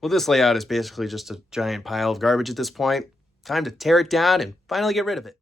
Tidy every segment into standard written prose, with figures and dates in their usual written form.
Well, this layout is basically just a giant pile of garbage at this point. Time to tear it down and finally get rid of it.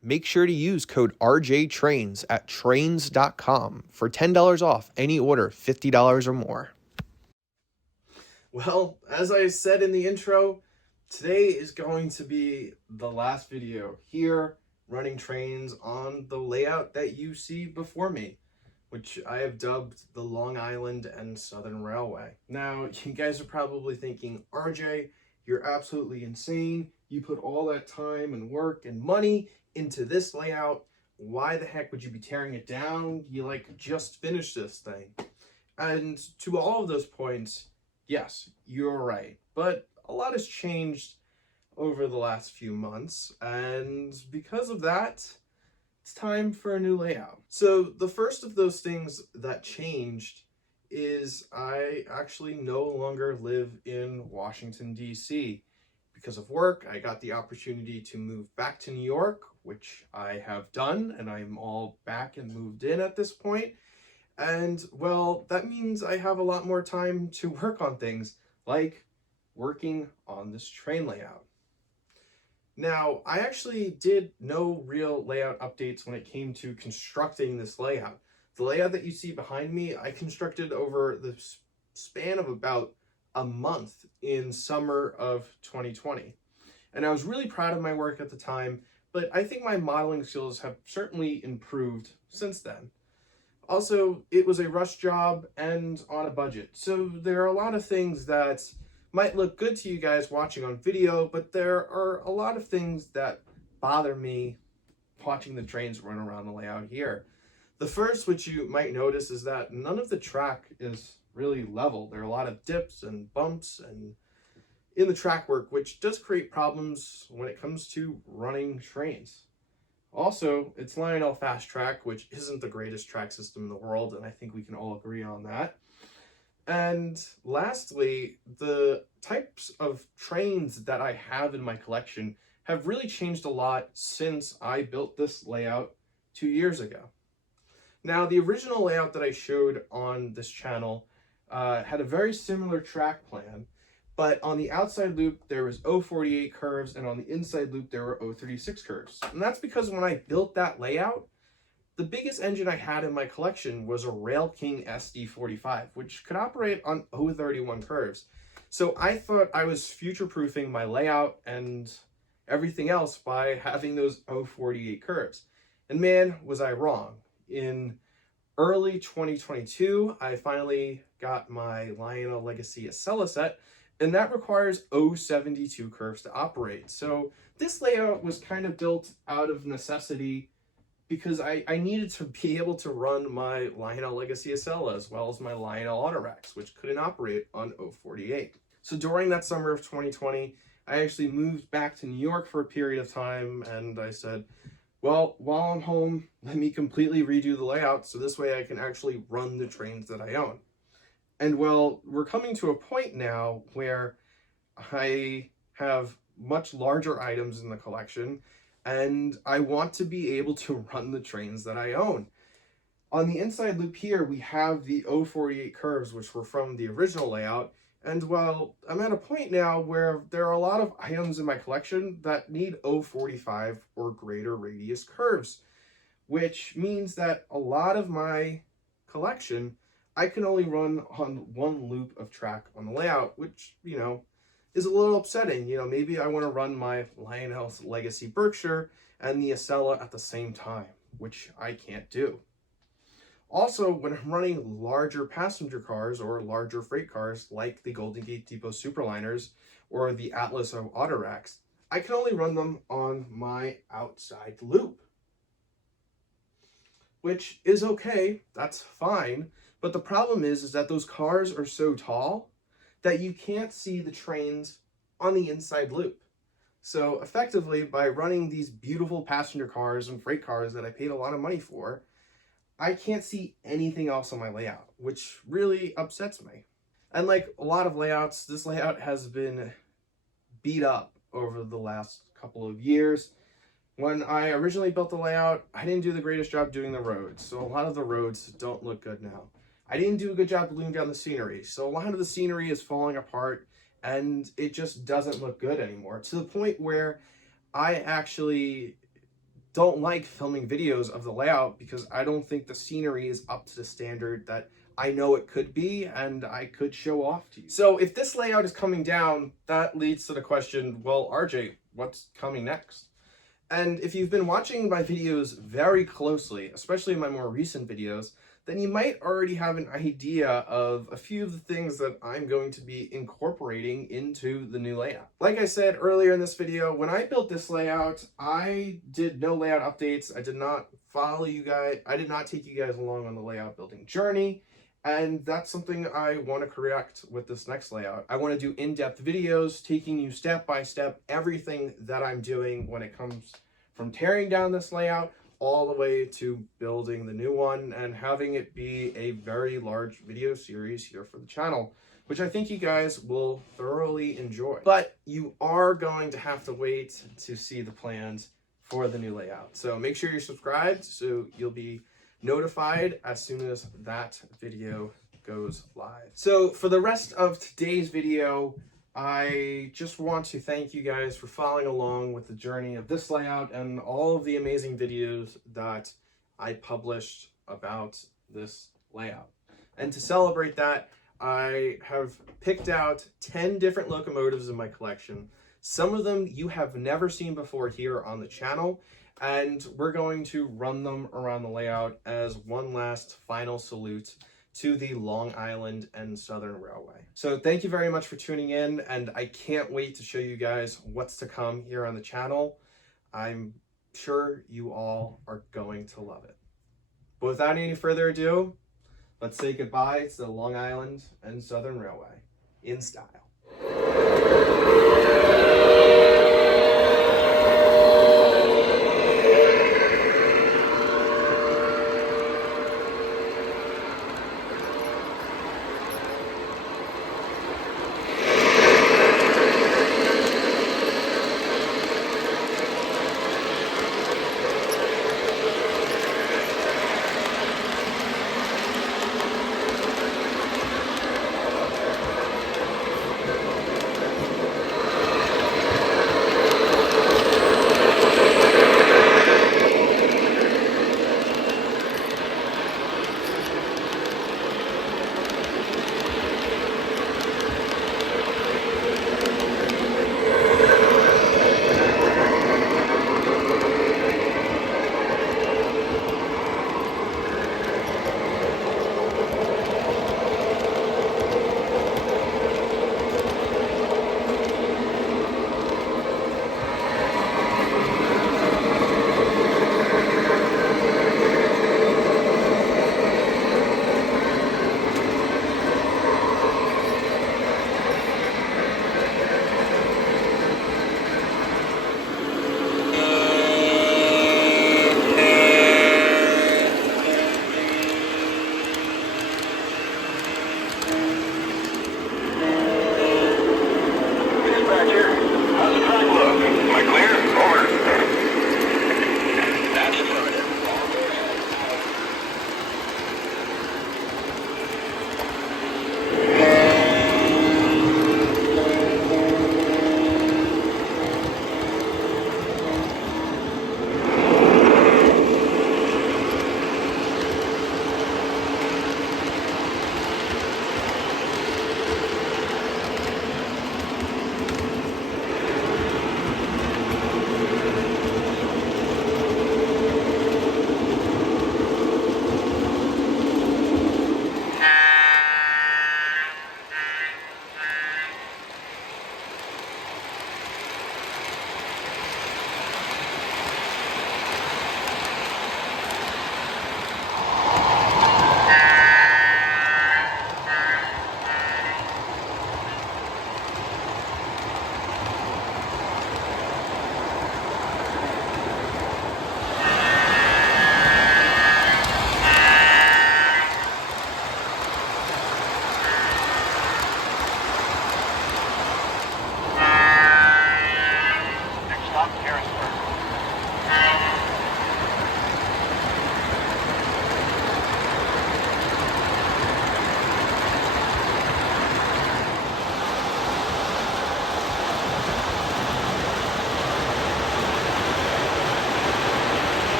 Make sure to use code RJTrains at trains.com for $10 off any order $50 or more. Well, as I said in the intro, today is going to be the last video here running trains on the layout that you see before me, which I have dubbed the Long Island and Southern Railway. Now, you guys are probably thinking, RJ, you're absolutely insane. You put all that time and work and money into this layout. Why the heck would you be tearing it down? You just finished this thing. And to all of those points, yes, you're right. But a lot has changed over the last few months, and because of that, it's time for a new layout. So the first of those things that changed is I actually no longer live in Washington, D.C. Because of work, I got the opportunity to move back to New York, which I have done, and I'm all back and moved in at this point. And, well, that means I have a lot more time to work on things, like working on this train layout. Now, I actually did no real layout updates when it came to constructing this layout. The layout that you see behind me, I constructed over the span of about a month in summer of 2020. And I was really proud of my work at the time, but I think my modeling skills have certainly improved since then. Also, it was a rush job and on a budget, so there are a lot of things that might look good to you guys watching on video, but there are a lot of things that bother me watching the trains run around the layout here. The first, which you might notice, is that none of the track is really level. There are a lot of dips and bumps and in the track work, which does create problems when it comes to running trains. Also, it's Lionel Fast Track, which isn't the greatest track system in the world, and I think we can all agree on that. And lastly, the types of trains that I have in my collection have really changed a lot since I built this layout 2 years ago. Now, the original layout that I showed on this channel had a very similar track plan, but on the outside loop, there was 048 curves, and on the inside loop, there were 036 curves. And that's because when I built that layout, the biggest engine I had in my collection was a Rail King SD45, which could operate on 031 curves. So I thought I was future-proofing my layout and everything else by having those 048 curves. And man, was I wrong. In early 2022, I finally got my Lionel Legacy Acela set, and that requires 072 curves to operate. So this layout was kind of built out of necessity because I needed to be able to run my Lionel Legacy Acela as well as my Lionel Autoracks, which couldn't operate on 048. So during that summer of 2020, I actually moved back to New York for a period of time, and I said, well, while I'm home, let me completely redo the layout so this way I can actually run the trains that I own. And well, we're coming to a point now where I have much larger items in the collection, and I want to be able to run the trains that I own. On the inside loop here, we have the 048 curves, which were from the original layout. And well, I'm at a point now where there are a lot of items in my collection that need 045 or greater radius curves, which means that a lot of my collection, I can only run on one loop of track on the layout, which, is a little upsetting. Maybe I want to run my Lionel Legacy Berkshire and the Acela at the same time, which I can't do. Also, when I'm running larger passenger cars or larger freight cars like the Golden Gate Depot Superliners or the Atlas Autoracks, I can only run them on my outside loop, which is okay, that's fine, but the problem is that those cars are so tall that you can't see the trains on the inside loop. So effectively, by running these beautiful passenger cars and freight cars that I paid a lot of money for, I can't see anything else on my layout, which really upsets me. And like a lot of layouts, this layout has been beat up over the last couple of years. When I originally built the layout, I didn't do the greatest job doing the roads, so a lot of the roads don't look good now. I didn't do a good job gluing down the scenery, so a lot of the scenery is falling apart and it just doesn't look good anymore, to the point where I actually don't like filming videos of the layout because I don't think the scenery is up to the standard that I know it could be and I could show off to you. So if this layout is coming down, that leads to the question, well, RJ, what's coming next? And if you've been watching my videos very closely, especially my more recent videos, then you might already have an idea of a few of the things that I'm going to be incorporating into the new layout. Like I said earlier in this video, when I built this layout, I did no layout updates. I did not follow you guys. I did not take you guys along on the layout building journey. And that's something I want to correct with this next layout. I want to do in-depth videos, taking you step by step, everything that I'm doing when it comes from tearing down this layout all the way to building the new one and having it be a very large video series here for the channel, which I think you guys will thoroughly enjoy. But you are going to have to wait to see the plans for the new layout. So make sure you're subscribed so you'll be notified as soon as that video goes live. So for the rest of today's video, I just want to thank you guys for following along with the journey of this layout and all of the amazing videos that I published about this layout. And to celebrate that, I have picked out 10 different locomotives in my collection. Some of them you have never seen before here on the channel, and we're going to run them around the layout as one last final salute to the Long Island and Southern Railway. So thank you very much for tuning in, and I can't wait to show you guys what's to come here on the channel. I'm sure you all are going to love it. But without any further ado, let's say goodbye to the Long Island and Southern Railway in style.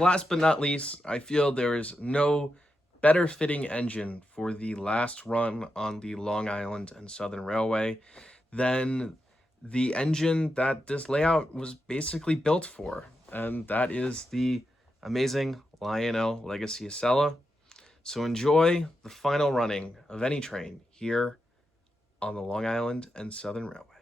last but not least, I feel there is no better fitting engine for the last run on the Long Island and Southern Railway than the engine that this layout was basically built for, and that is the amazing Lionel Legacy Acela. So enjoy the final running of any train here on the Long Island and Southern Railway.